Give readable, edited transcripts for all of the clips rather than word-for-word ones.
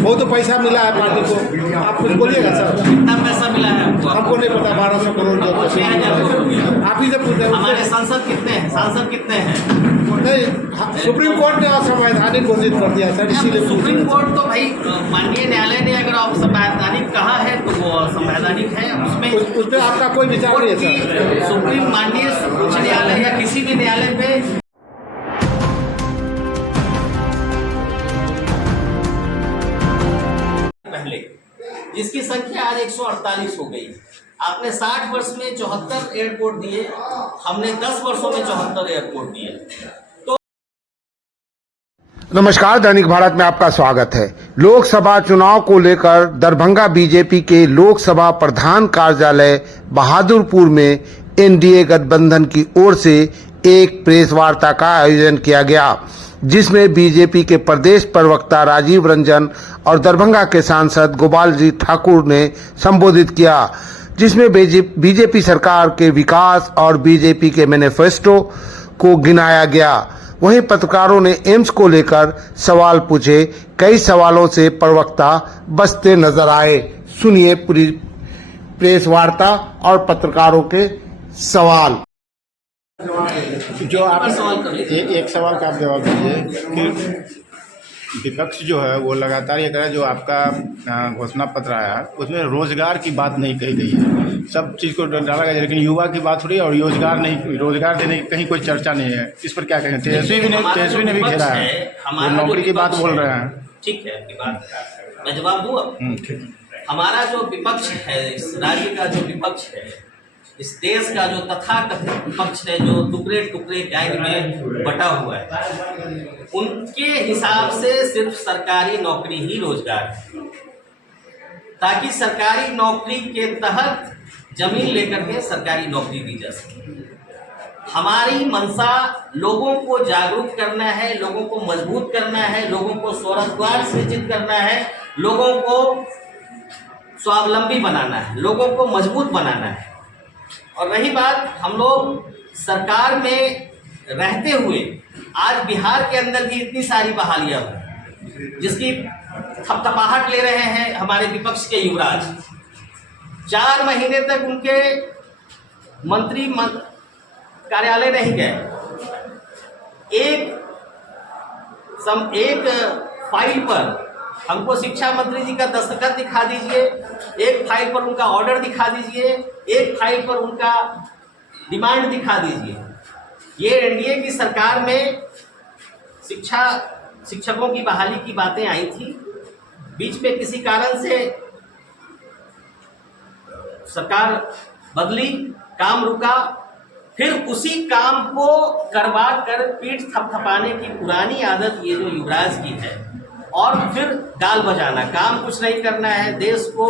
वो तो पैसा मिला है पार्टी को, आप कुछ बोलिएगा सर। कितना पैसा मिला है आपको? हमको नहीं पता, 1200 करोड़ जो 6,000 करोड़ मिला। आप ही से पूछते हैं। हमारे सांसद कितने हैं? सांसद कितने हैं? नहीं, सुप्रीम कोर्ट ने असंवैधानिक घोषित कर दिया सर, इसीलिए सुप्रीम कोर्ट तो भाई माननीय न्यायालय ने अगर असंवैधानिक कहा है तो वो संवैधानिक है, उसमें उस पर आपका कोई विचार नहीं है सर। सुप्रीम माननीय उच्च न्यायालय या किसी भी न्यायालय पे पहले जिसकी संख्या आज 148 हो गई। आपने 60 वर्ष में 74 एयरपोर्ट दिए, हमने 10 वर्षों में 74 एयरपोर्ट दिए। नमस्कार, दैनिक भारत में आपका स्वागत है। लोकसभा चुनाव को लेकर दरभंगा बीजेपी के लोकसभा प्रधान कार्यालय बहादुरपुर में एनडीए गठबंधन की ओर से एक प्रेस वार्ता का आयोजन किया गया, जिसमें बीजेपी के प्रदेश प्रवक्ता राजीव रंजन और दरभंगा के सांसद गोपाल जी ठाकुर ने संबोधित किया, जिसमें बीजेपी सरकार के विकास और बीजेपी के मैनिफेस्टो को गिनाया गया। वहीं पत्रकारों ने एम्स को लेकर सवाल पूछे। कई सवालों से प्रवक्ता बचते नजर आए। सुनिए पूरी प्रेस वार्ता और पत्रकारों के सवाल। जो आप एक सवाल का आप जवाब दीजिए कि विपक्ष जो है वो लगातार ये कह रहा है, जो आपका घोषणा पत्र आया उसमें रोजगार की बात नहीं कही गई है, सब चीज़ को डाला गया, लेकिन युवा की बात हो रही है और रोजगार देने की कहीं कोई चर्चा नहीं है। इस पर क्या कहें? तेजस्वी ने भी घेरा है, वो नौकरी की बात बोल रहे हैं। ठीक है, आपकी बात मैं जवाब दूँ अब। हमारा जो विपक्ष है, इस राज्य का जो विपक्ष है, इस देश का जो तथाकथित विपक्ष है, जो टुकड़े टुकड़े गैंग में बटा हुआ है, उनके हिसाब से सिर्फ सरकारी नौकरी ही रोजगार है, ताकि सरकारी नौकरी के तहत जमीन लेकर के सरकारी नौकरी दी जा सके। हमारी मंशा लोगों को जागरूक करना है, लोगों को मजबूत करना है, लोगों को स्वरोजगार सृजित करना है, लोगों को स्वावलंबी बनाना है, लोगों को मजबूत बनाना है। और रही बात, हम लोग सरकार में रहते हुए आज बिहार के अंदर भी इतनी सारी बहालियां हुई, जिसकी थपथपाहट ले रहे हैं हमारे विपक्ष के युवराज। 4 महीने तक उनके मंत्री कार्यालय नहीं गए। एक फाइल पर हमको शिक्षा मंत्री जी का दस्तखत दिखा दीजिए, एक फाइल पर उनका ऑर्डर दिखा दीजिए, एक फाइल पर उनका डिमांड दिखा दीजिए। ये एनडीए की सरकार में शिक्षकों की बहाली की बातें आई थी, बीच में किसी कारण से सरकार बदली, काम रुका, फिर उसी काम को करवा कर पीठ थपथपाने की पुरानी आदत ये जो युवराज की है, और फिर गाल बजाना, काम कुछ नहीं करना है, देश को,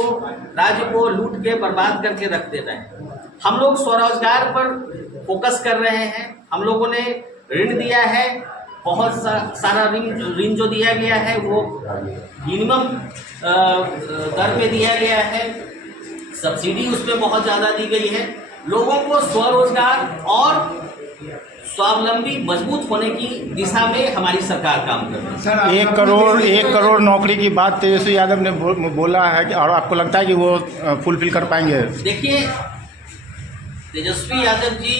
राज्य को लूट के बर्बाद करके रख देना है। हम लोग स्वरोजगार पर फोकस कर रहे हैं। हम लोगों ने ऋण दिया है, बहुत सारा ऋण जो दिया गया है वो मिनिमम दर पे दिया गया है, सब्सिडी उसमें बहुत ज़्यादा दी गई है। लोगों को स्वरोजगार और स्वावलंबी मजबूत होने की दिशा में हमारी सरकार काम कर रही है। 1 करोड़ नौकरी की बात तेजस्वी यादव ने बोला है कि, और आपको लगता है कि वो फुलफिल कर पाएंगे? देखिए, तेजस्वी यादव जी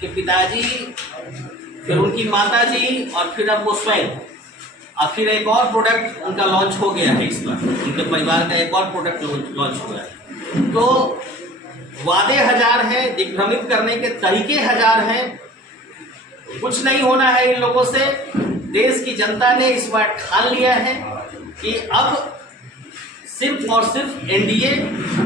के पिताजी, फिर उनकी माता जी, और फिर अब वो स्वयं, और फिर एक और प्रोडक्ट उनका लॉन्च हो गया है इस बार, उनके परिवार का एक और प्रोडक्ट लॉन्च हुआ है। तो वादे हजार हैं, दिग्भ्रमित करने के तरीके हजार हैं, कुछ नहीं होना है इन लोगों से। देश की जनता ने इस बार ठान लिया है कि अब सिर्फ और सिर्फ एनडीए,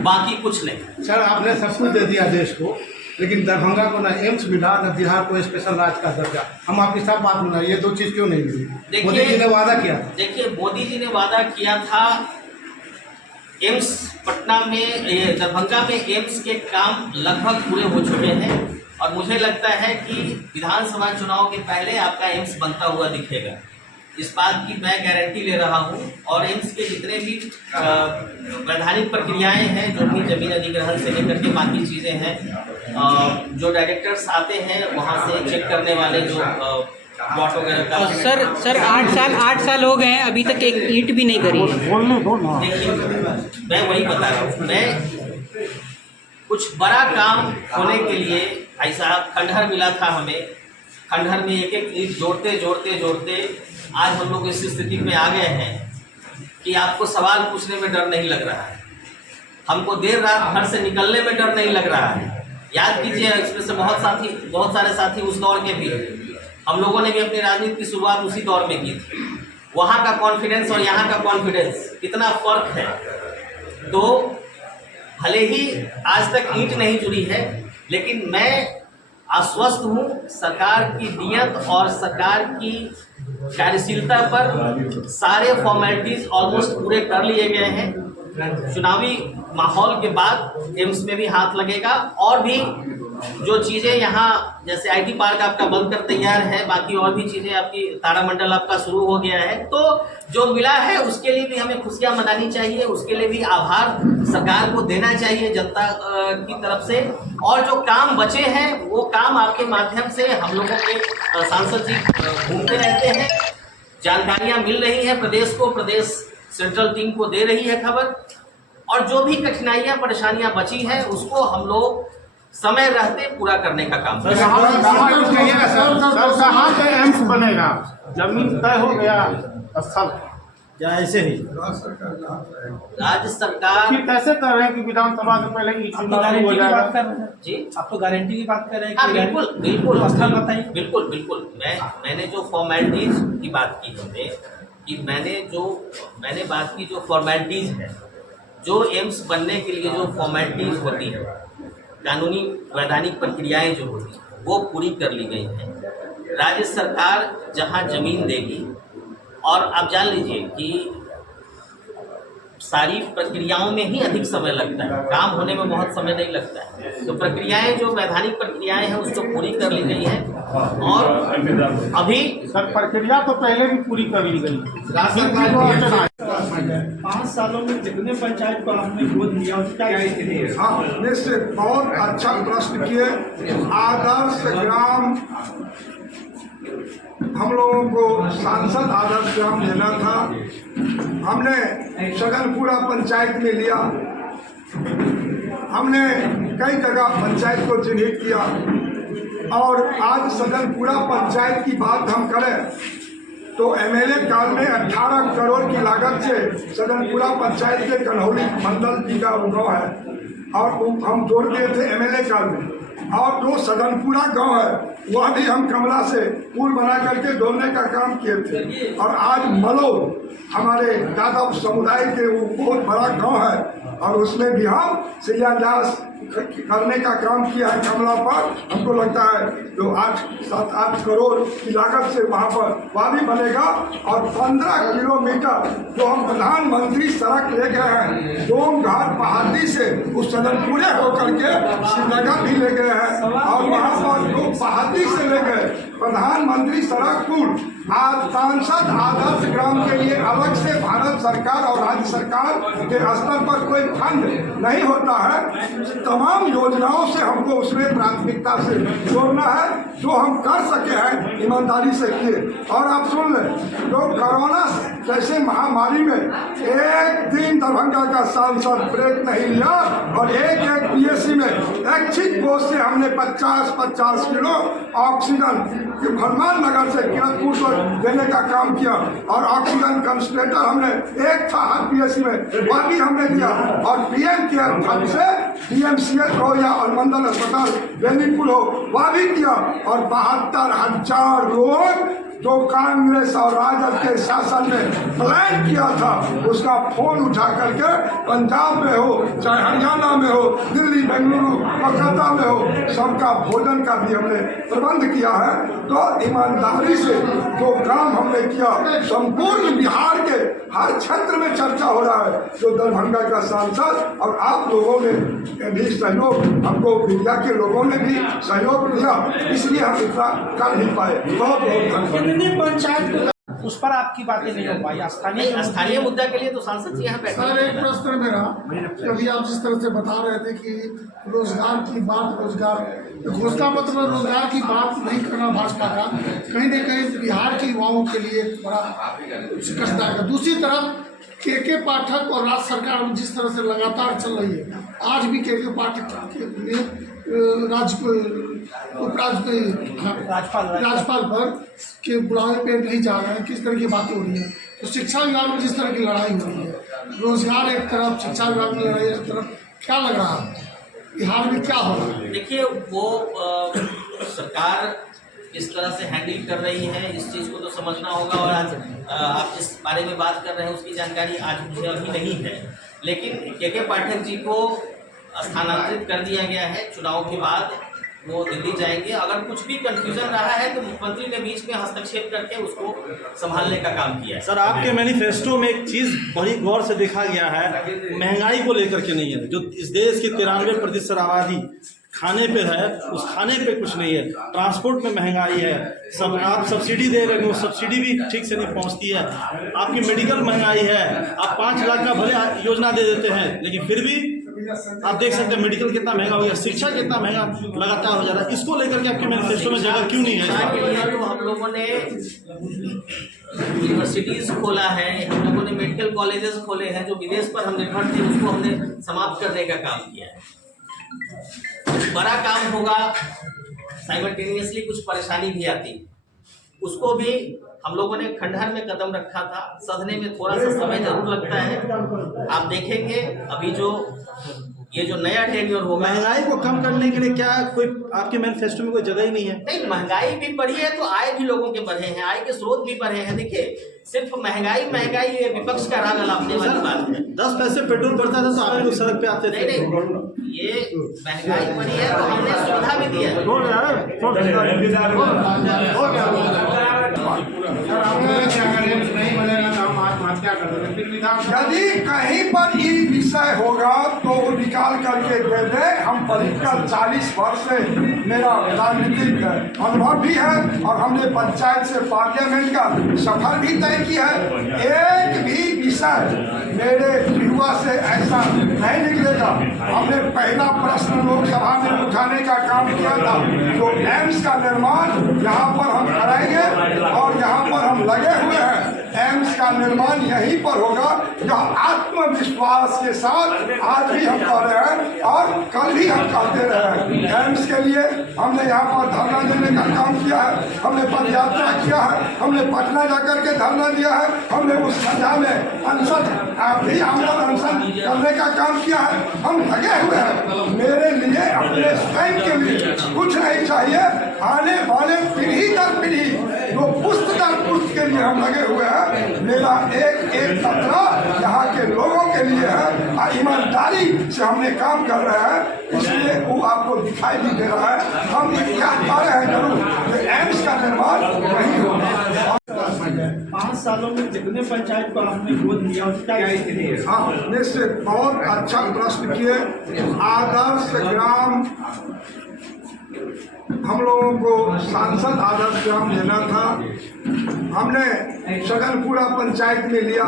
बाकी कुछ नहीं। सर, आपने सब कुछ दे दिया देश को, लेकिन दरभंगा को न एम्स मिला, न बिहार को स्पेशल राज्य का दर्जा। हम आपकी सब बात मिला, ये 2 चीज़ क्यों नहीं मिली? मोदी जी ने वादा किया था। देखिए, मोदी जी ने वादा किया था एम्स पटना में, दरभंगा में एम्स के काम लगभग पूरे हो चुके हैं, और मुझे लगता है कि विधानसभा चुनाव के पहले आपका एम्स बनता हुआ दिखेगा। इस बात की मैं गारंटी ले रहा हूं। और एम्स के जितने भी वैधानिक प्रक्रियाएं हैं, जो भी जमीन अधिग्रहण से लेकर के बाकी चीज़ें हैं, जो डायरेक्टर्स आते हैं वहां से चेक करने वाले, जो प्लॉट वगैरह का। सर 8 साल हो गए हैं, अभी तक एक ईंट भी नहीं करी है। देखिए, मैं वही बता रहा हूँ, मैं कुछ बड़ा काम होने के लिए भाई साहब खंडहर मिला था हमें, खंडहर में एक एक ईंट जोड़ते आज हम लोग इस स्थिति में आ गए हैं कि आपको सवाल पूछने में डर नहीं लग रहा है, हमको देर रात घर से निकलने में डर नहीं लग रहा है। याद कीजिए, इसमें से बहुत सारे साथी उस दौर के भी, हम लोगों ने भी अपनी राजनीति की शुरुआत उसी दौर में की थी। वहाँ का कॉन्फिडेंस और यहाँ का कॉन्फिडेंस कितना फर्क है। तो भले ही आज तक ईंट नहीं जुड़ी है, लेकिन मैं आश्वस्त हूँ सरकार की नीयत और सरकार की कार्यशीलता पर। सारे फॉर्मेलिटीज ऑलमोस्ट पूरे कर लिए गए हैं। चुनावी माहौल के बाद एम्स में भी हाथ लगेगा, और भी जो चीज़ें यहाँ जैसे आईटी पार्क आपका बनकर तैयार है, बाकी और भी चीज़ें आपकी तारामंडल आपका शुरू हो गया है। तो जो मिला है उसके लिए भी हमें खुशियाँ मनानी चाहिए, उसके लिए भी आभार सरकार को देना चाहिए जनता की तरफ से। और जो काम बचे हैं वो काम आपके माध्यम से हम लोगों के सांसद जी घूमते रहते हैं, जानकारियाँ मिल रही हैं प्रदेश को, प्रदेश सेंट्रल टीम को दे रही है खबर। और जो भी कठिनाइयाँ परेशानियाँ बची हैं उसको हम लोग समय रहते पूरा करने का काम करें। सर कहाँ पे एम्स बनेगा? जमीन तय हो गया स्थल या ऐसे ही? राज्य सरकार फिर कैसे कर रहे हैं कि विधानसभा से पहले ही चुनाव हो जाएगा? जी, आप तो गारंटी की बात कर रहे हैं। हाँ बिल्कुल स्थल बताइए। बिल्कुल मैंने जो फॉर्मेलिटीज की बात की हमने कि मैंने बात की जो फॉर्मेलिटीज है, जो एम्स बनने के लिए जो फॉर्मेलिटीज होती है, कानूनी वैधानिक प्रक्रियाएं जो होती हैं वो पूरी कर ली गई हैं। राज्य सरकार जहां जमीन देगी, और आप जान लीजिए कि सारी प्रक्रियाओं में ही अधिक समय लगता है, काम होने में बहुत समय नहीं लगता है। तो प्रक्रियाएं जो वैधानिक प्रक्रियाएं हैं उसको पूरी कर ली गई हैं। और अभी सर प्रक्रिया तो पहले भी पूरी कर ली गई। 5 सालों में कितने पंचायत को आपने गोद लिया, क्या स्थिति है? हाँ, निश्चित बहुत अच्छा प्रश्न किए। आदर्श ग्राम हम लोगों को सांसद आदर्श ग्राम लेना था, हमने सगनपुरा पंचायत में लिया, हमने कई जगह पंचायत को चिन्हित किया। और आज सगनपुरा पंचायत की बात हम करें तो एमएलए काल में 18 करोड़ की लागत से सगनपुरा पंचायत के कन्हौली मंडल जी का गाँव है, और हम जोड़ दिए थे एमएलए काल में। और जो सगनपुरा गांव है वह भी हम कमला से पुल बना करके जोड़ने का काम किए थे। और आज मलो हमारे यादव समुदाय के वो बहुत बड़ा गांव है, और उसमें भी हम शिलान्यास करने का काम किया है कमला पर। हमको लगता है जो 7-8 करोड़ की लागत से वहाँ पर वह भी बनेगा। और 15 किलोमीटर जो हम प्रधानमंत्री सड़क ले गए हैं, डोमघाट पहाड़ी से उस सदनपुरे होकर के श्रीनगर भी ले गए हैं, और वहाँ पर जो पहाड़ी से ले गए प्रधानमंत्री सड़क पुल। आज सांसद आदर्श ग्राम के लिए अलग से भारत सरकार और राज्य सरकार के स्तर पर कोई फंड नहीं होता है। तमाम योजनाओं से हमको उसमें प्राथमिकता से जोड़ना है, जो हम कर सके हैं ईमानदारी से किए। और आप सुन लें, जो कोरोना जैसे महामारी में एक दिन दरभंगा का सांसद ब्रेक नहीं लिया, और एक पीएससी में ऐच्छिक कोष से हमने 50-50 किलो ऑक्सीजन भरमान नगर से किरतपुर को देने का काम किया। और ऑक्सीजन कंसंट्रेटर हमने एक था हर पीएससी में, वह भी हमने दिया। और पीएम केयर फंड से डीएमसीएच हो या अनुमंडल अस्पताल बेनीपुर हो वह भी किया। और 72,000 लोग जो कांग्रेस और राजद के शासन में प्लान किया था, उसका फोन उठा करके पंजाब में हो चाहे हरियाणा में हो, दिल्ली, बेंगलुरु, कोलकाता में हो, सबका भोजन का भी हमने प्रबंध किया है। तो ईमानदारी से जो काम हमने किया, संपूर्ण बिहार के हर क्षेत्र में चर्चा हो रहा है। जो दरभंगा का सांसद और आप लोगों ने भी सहयोग, हमको मीडिया के लोगों ने भी सहयोग दिया, इसलिए हम इतना कर नहीं पाए। बहुत बहुत धन्यवाद। कितने पंचायत उस पर आपकी बातें नहीं हो पाई। स्थानीय मुद्दा के लिए तो सांसद जी यहाँ बैठे सर, एक हैं। प्रश्न मेरा कि अभी आप जिस तरह से बता रहे थे कि रोजगार की बात, घोषणा पत्र में रोजगार की बात नहीं करना भाजपा का कहीं न कहीं बिहार के युवाओं के लिए एक बड़ा कष्टदायक है। दूसरी तरफ के पाठक और राज्य सरकार जिस तरह से लगातार चल रही है, आज भी के पाठक राज्यपाल पर के बुलावे पे नहीं जा रहे हैं, किस तरह की बातें हो रही है। तो शिक्षा विभाग में जिस तरह की लड़ाई हो रही है, रोजगार एक तरफ, शिक्षा विभाग में लड़ाई एक तरफ, क्या लग रहा है बिहार में क्या होगा? देखिए, वो सरकार इस तरह से हैंडल कर रही है, इस चीज़ को तो समझना होगा। और आज आप जिस बारे में बात कर रहे हैं उसकी जानकारी आज मुझे अभी नहीं है, लेकिन के पाठक जी को स्थानांतरित कर दिया गया है। चुनाव के बाद वो दिल्ली जाएंगे। अगर कुछ भी कंफ्यूजन रहा है तो मुख्यमंत्री ने बीच में हस्तक्षेप करके उसको संभालने का काम किया है। सर, आपके मैनिफेस्टो में एक चीज़ बड़ी गौर से देखा गया है, महंगाई को लेकर के नहीं है। जो इस देश की 93% आबादी खाने पे है, उस खाने पे कुछ नहीं है। ट्रांसपोर्ट में महंगाई है, सब आप सब्सिडी दे रहे हैं, वो सब्सिडी भी ठीक से नहीं पहुंचती है। आपकी मेडिकल महंगाई है, आप 5 लाख का भले योजना दे देते हैं, लेकिन फिर भी आप देख सकते हैं मेडिकल कितना महंगा हो गया, शिक्षा कितना महंगा लगातार हो जा रहा है। इसको लेकर के आपके मैनिफेस्टो में जगह क्यों नहीं है? शिक्षा के लिए तो हम लोगों ने यूनिवर्सिटीज खोला है, हम लोगों ने मेडिकल कॉलेजेस खोले हैं। जो विदेश पर हम निर्भर थे उसको हमने समाप्त करने का काम किया है। बड़ा काम होगा, साइमल्टेनियसली कुछ परेशानी भी आती, उसको भी हम लोगों ने खंडहर में कदम रखा था। सधने में थोड़ा सा समय जरूर लगता है। आप देखेंगे अभी ये जो नया टेन्योर होगा, महंगाई को कम करने के लिए क्या कोई आपके मैनिफेस्टो में कोई जगह ही नहीं है? नहीं, महंगाई भी बढ़ी है तो आय भी लोगों के बढ़े हैं, आय के स्रोत भी बढ़े हैं। देखिए, सिर्फ महंगाई ये विपक्ष का राग अलापने वाली बात है। 10 पैसे पेट्रोल बढ़ता था तो आप लोग सड़क पे आते थे। नहीं, ये महंगाई बढ़ी है तो हमने सुविधा भी दिया है। यदि कहीं पर ये विषय होगा तो निकाल करके दे दे। हम पॉलिटिकल 40 वर्ष से मेरा राजनीतिक अनुभव भी है और हमने पंचायत से पार्लियामेंट का सफर भी तय किया है। एक भी विषय मेरे युवा से ऐसा नहीं निकलेगा। हमने पहला प्रश्न लोकसभा में उठाने का काम किया था, तो एम्स का निर्माण यहाँ पर हम कराएंगे और यहाँ पर हम लगे हुए हैं। एम्स का निर्माण यहीं पर होगा, जहाँ आत्मविश्वास के साथ आज भी हम कर रहे हैं और कल भी हम करते रहे। एम्स के लिए हमने यहाँ पर धरना देने का काम किया है, हमने पदयात्रा किया है, हमने पटना जाकर के धरना दिया है, हमने उस सजा में अनशन भी अनशन करने का काम किया है। हम लगे हुए हैं। मेरे लिए, अपने स्वयं के लिए कुछ नहीं चाहिए। आने वाले पीढ़ी दर पीढ़ी, जो पुस्त दर पुस्त के लिए हम लगे हुए हैं। मेरा एक तंत्र यहाँ के लोगों के लिए है और ईमानदारी से हमने काम कर रहे हैं, इसलिए वो आपको दिखाई भी दे रहा है। हम ये क्या पा रहे हैं जरूर कि एम्स का निर्माण वही होगा। 5 सालों में कितने पंचायत को आपने गोद लिया? हाँ, निश्चित, बहुत अच्छा प्रश्न किए। आदर्श ग्राम हम लोगों को सांसद आदर्श ग्राम लेना था। हमने सगनपुरा पंचायत में लिया,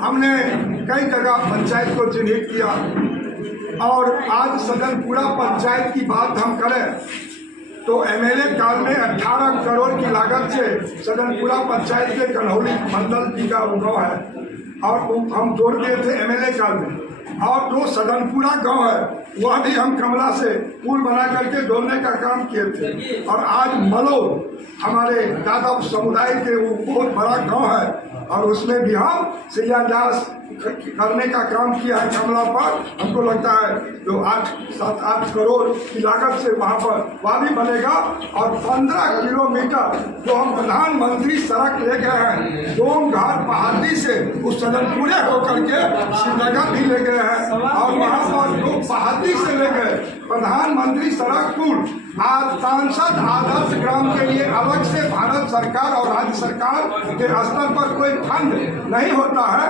हमने कई जगह पंचायत को चिन्हित किया और आज सगनपुरा पंचायत की बात हम करें तो एमएलए काल में 18 करोड़ की लागत से सगनपुरा पंचायत के कन्हौली मंडल जी का उद्भव है और हम जोड़ दिए थे एमएलए काल में। और जो सगनपुरा गांव है वह भी हम कमला से पुल बना करके जोड़ने का काम किए थे। और आज मलो हमारे यादव समुदाय के वो बहुत बड़ा गांव है और उसमें भी हम शिलान्यास करने का काम किया है कमला पर। हमको लगता है जो 7-8 करोड़ की लागत से वहाँ पर वह भी बनेगा। और 15 किलोमीटर जो हम प्रधानमंत्री सड़क ले गए हैं, डोमघाट पहाड़ी से उस सदनपुरे होकर के श्रीनगर भी ले गए हैं और वहाँ पर जो पहाड़ी से ले गए प्रधानमंत्री सड़क पुल, आज सांसद आदर्श ग्राम के लिए अलग से भारत सरकार और राज्य सरकार के स्तर पर कोई फंड नहीं होता है।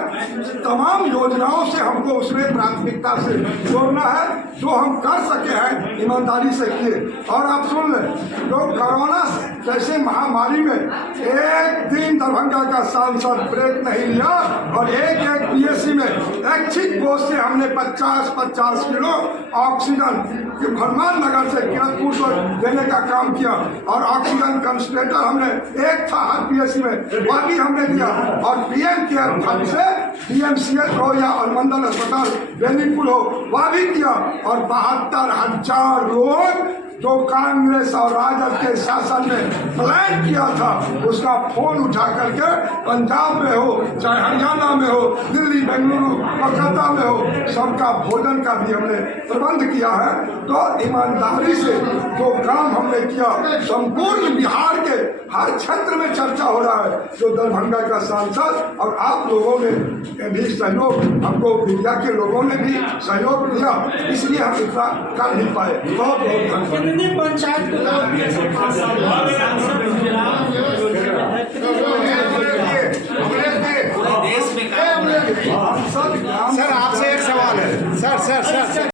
तमाम योजनाओं से हमको उसमें प्राथमिकता से जोड़ना है, जो हम कर सके हैं ईमानदारी से किए। और आप सुन लें, जो कोरोना जैसे महामारी में एक दिन दरभंगा का सांसद ब्रेक नहीं लिया और एक पीएससी में ऐच्छिक कोष से हमने 50-50 किलो ऑक्सीजन हनुमान नगर से किरतपुर को देने का काम किया। और ऑक्सीजन कंसंट्रेटर हमने एक था हर पीएससी में, वह भी हमने दिया। और पीएम केयर फंड से डीएमसीएच हो या अनुमंडल अस्पताल बेनीपुर हो, वह भी किया। और 72,000 लोग जो कांग्रेस और राजद के शासन में प्लान किया था, उसका फोन उठा करके पंजाब में हो चाहे हरियाणा में हो, दिल्ली, बेंगलुरु, कोलकाता में हो, सबका भोजन का भी हमने प्रबंध किया है। तो ईमानदारी से जो काम हमने किया, संपूर्ण बिहार के हर क्षेत्र में चर्चा हो रहा है। जो दरभंगा का सांसद और आप लोगों ने भी सहयोग, हमको मीडिया के लोगों ने भी सहयोग दिया, इसलिए हम इतना कर नहीं पाए। बहुत बहुत धन्यवाद। कितनी पंचायत को